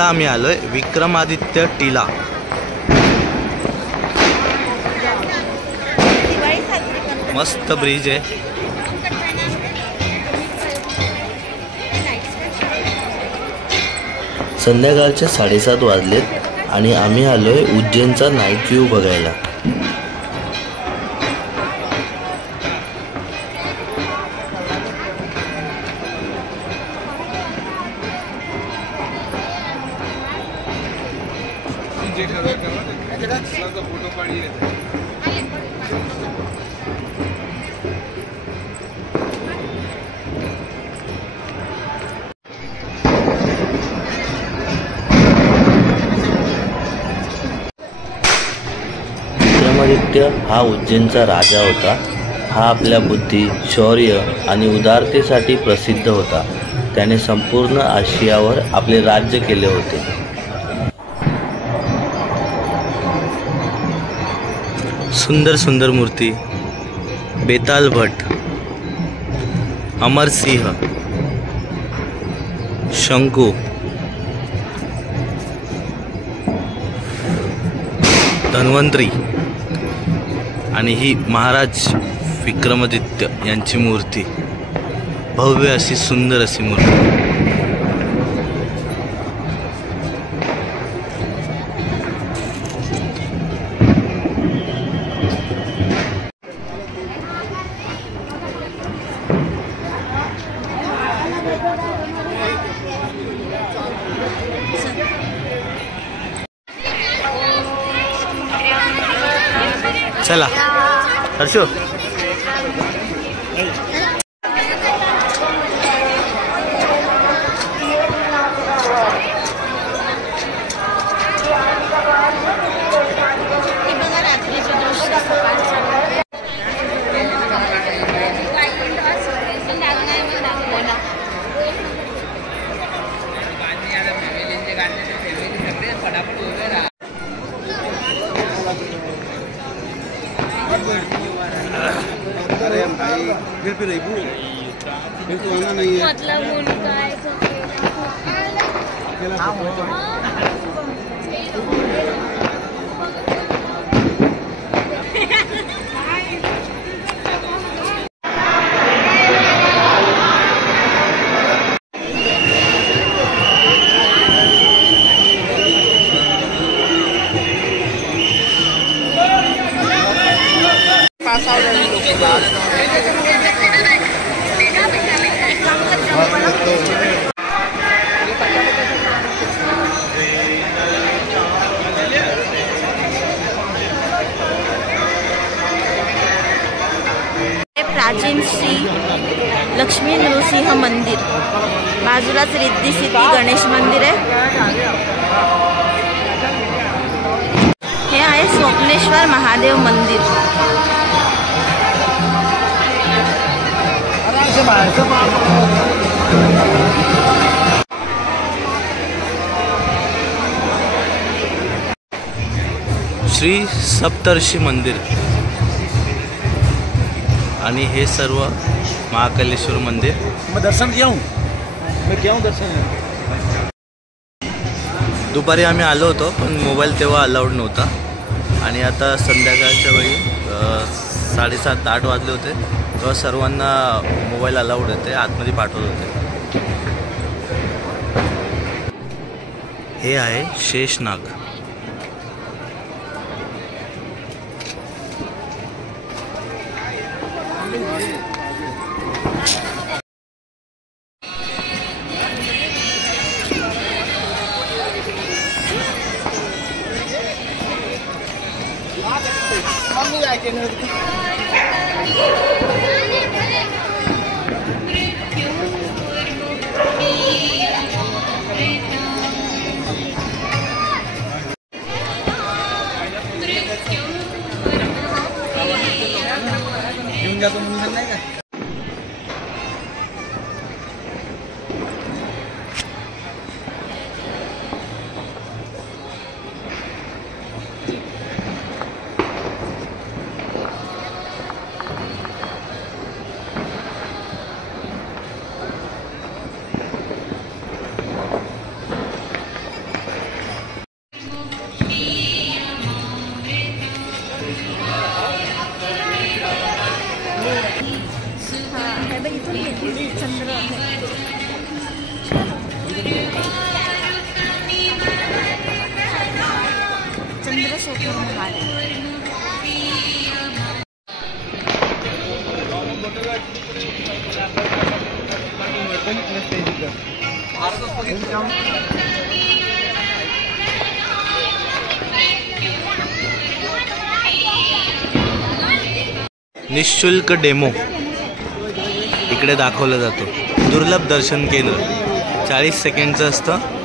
आता आम्ही आलोय विक्रमादित्य टीला। मस्त ब्रिज आहे। संध्याकाळचे 7:30 वाजलेत आणि आम्ही आलोय उज्जैनचा नाईट व्ह्यू बघायला। विक्रमादित्य हा उज्जैनचा राजा होता। हा आपल्या बुद्धी, शौर्य आणि उदारतेसाठी प्रसिद्ध होता। त्याने संपूर्ण आशियावर आपले राज्य केले होते। सुंदर सुंदर मूर्ती, बेताल भट, अमरसिंह, शंकू, धन्वंतरी आणि ही महाराज विक्रमादित्य यांची मूर्ती, भव्य अशी सुंदर अशी मूर्ती। चला हर्षो, अरे भाई फिर इबू फिर तो आना नहीं है मतलब उनका है प्राचीन श्री लक्ष्मी नृसिंह मंदिर, बाजूलाच रिद्धी सिद्धी गणेश मंदिर आहे। हे आहे स्वप्नेश्वर महादेव मंदिर। श्री सप्तर्षी मंदिर आणि हे सर्व महाकालेश्वर मंदिर। मैं दर्शन किया हूँ, मैं क्या हूँ दर्शन। दुपारी आम्ही आलो होतो पण मोबाईल तेव्हा अलाउड नव्हता आणि आता संध्याकाळच्या वेळी 7:30-8 वाजले होते तेव्हा सर्वांना मोबाईल अलाउड होते, आतमध्ये पाठवत होते। हे आहे शेषनाग। चंद्रशेखर महादेव. निःशुल्क डेमो इकडे दाखवलं जातो. दुर्लभ दर्शन केंद्र 40 सेकंडचं असतं.